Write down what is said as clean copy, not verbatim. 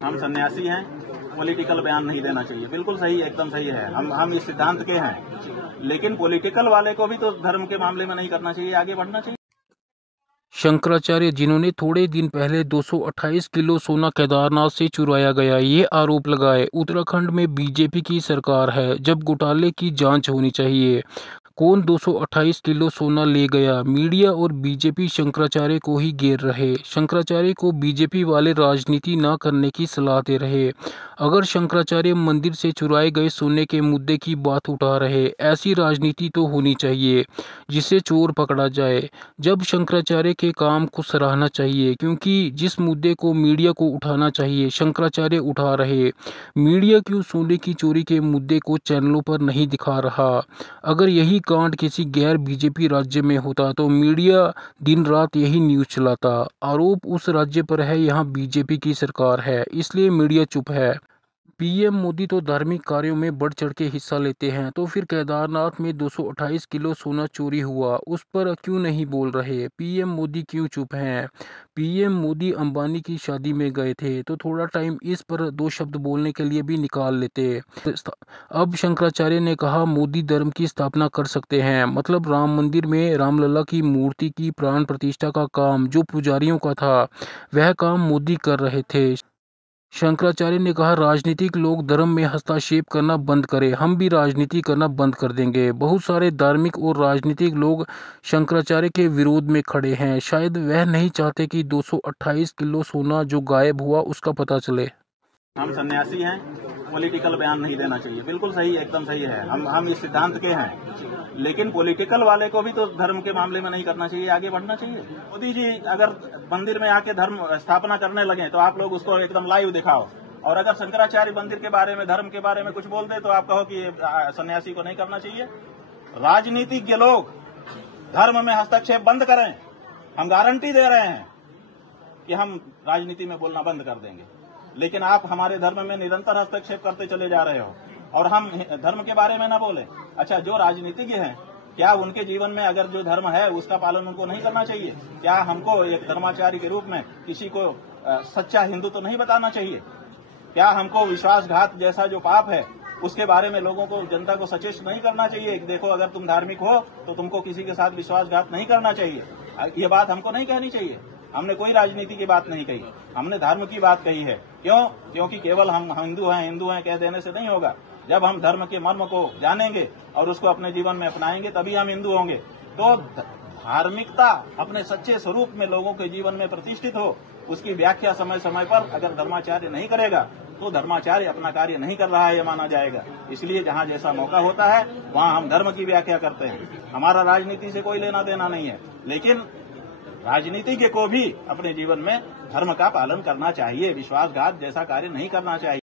हम सन्यासी हैं, पॉलिटिकल बयान नहीं देना चाहिए। बिल्कुल सही, एकदम सही है। हम इस सिद्धांत के हैं, लेकिन पॉलिटिकल वाले को भी तो धर्म के मामले में नहीं करना चाहिए, आगे बढ़ना चाहिए। शंकराचार्य जिन्होंने थोड़े दिन पहले 228 किलो सोना केदारनाथ से चुराया गया ये आरोप लगाए। उत्तराखंड में बीजेपी की सरकार है, जब घोटाले की जांच होनी चाहिए। कौन 228 किलो सोना ले गया? मीडिया और बीजेपी शंकराचार्य को ही घेर रहे। शंकराचार्य को बीजेपी वाले राजनीति न करने की सलाह दे रहे। अगर शंकराचार्य मंदिर से चुराए गए सोने के मुद्दे की बात उठा रहे, ऐसी राजनीति तो होनी चाहिए जिससे चोर पकड़ा जाए। जब शंकराचार्य के काम को सराहना चाहिए, क्योंकि जिस मुद्दे को मीडिया को उठाना चाहिए शंकराचार्य उठा रहे। मीडिया क्यों सोने की चोरी के मुद्दे को चैनलों पर नहीं दिखा रहा? अगर यही कांड किसी गैर बीजेपी राज्य में होता तो मीडिया दिन रात यही न्यूज़ चलाता। आरोप उस राज्य पर है, यहाँ बीजेपी की सरकार है, इसलिए मीडिया चुप है। पीएम मोदी तो धार्मिक कार्यों में बढ़ चढ़ के हिस्सा लेते हैं, तो फिर केदारनाथ में 228 किलो सोना चोरी हुआ, उस पर क्यों नहीं बोल रहे? पीएम मोदी क्यों चुप हैं? पीएम मोदी अंबानी की शादी में गए थे तो थोड़ा टाइम इस पर दो शब्द बोलने के लिए भी निकाल लेते। अब शंकराचार्य ने कहा मोदी धर्म की स्थापना कर सकते हैं, मतलब राम मंदिर में रामलला की मूर्ति की प्राण प्रतिष्ठा का काम जो पुजारियों का था वह काम मोदी कर रहे थे। शंकराचार्य ने कहा राजनीतिक लोग धर्म में हस्तक्षेप करना बंद करें, हम भी राजनीति करना बंद कर देंगे। बहुत सारे धार्मिक और राजनीतिक लोग शंकराचार्य के विरोध में खड़े हैं। शायद वह नहीं चाहते कि 228 किलो सोना जो गायब हुआ उसका पता चले। हम सन्यासी हैं, पॉलिटिकल बयान नहीं देना चाहिए। बिल्कुल सही, एकदम सही है। हम इस सिद्धांत के हैं, लेकिन पॉलिटिकल वाले को भी तो धर्म के मामले में नहीं करना चाहिए, आगे बढ़ना चाहिए। मोदी जी अगर मंदिर में आके धर्म स्थापना करने लगे तो आप लोग उसको एकदम लाइव दिखाओ, और अगर शंकराचार्य मंदिर के बारे में, धर्म के बारे में कुछ बोल दे तो आप कहो कि सन्यासी को नहीं करना चाहिए। राजनीतिज्ञ लोग धर्म में हस्तक्षेप बंद करें। हम गारंटी दे रहे हैं कि हम राजनीति में बोलना बंद कर देंगे, लेकिन आप हमारे धर्म में निरंतर हस्तक्षेप करते चले जा रहे हो और हम धर्म के बारे में ना बोले। अच्छा, जो राजनीतिज्ञ हैं, क्या उनके जीवन में अगर जो धर्म है उसका पालन उनको नहीं करना चाहिए? क्या हमको एक धर्माचार्य के रूप में किसी को सच्चा हिंदू तो नहीं बताना चाहिए? क्या हमको विश्वासघात जैसा जो पाप है उसके बारे में लोगों को, जनता को सचेत नहीं करना चाहिए? देखो, अगर तुम धार्मिक हो तो तुमको किसी के साथ विश्वासघात नहीं करना चाहिए। ये बात हमको नहीं कहनी चाहिए। हमने कोई राजनीति की बात नहीं कही, हमने धर्म की बात कही है। क्यों? क्योंकि केवल हम हिंदू हैं कह देने से नहीं होगा। जब हम धर्म के मर्म को जानेंगे और उसको अपने जीवन में अपनाएंगे तभी हम हिंदू होंगे। तो धार्मिकता अपने सच्चे स्वरूप में लोगों के जीवन में प्रतिष्ठित हो, उसकी व्याख्या समय समय पर अगर धर्माचार्य नहीं करेगा तो धर्माचार्य अपना कार्य नहीं कर रहा है ये माना जाएगा। इसलिए जहाँ जैसा मौका होता है वहाँ हम धर्म की व्याख्या करते हैं। हमारा राजनीति से कोई लेना देना नहीं है, लेकिन राजनीतिज्ञ को भी अपने जीवन में धर्म का पालन करना चाहिए, विश्वासघात जैसा कार्य नहीं करना चाहिए।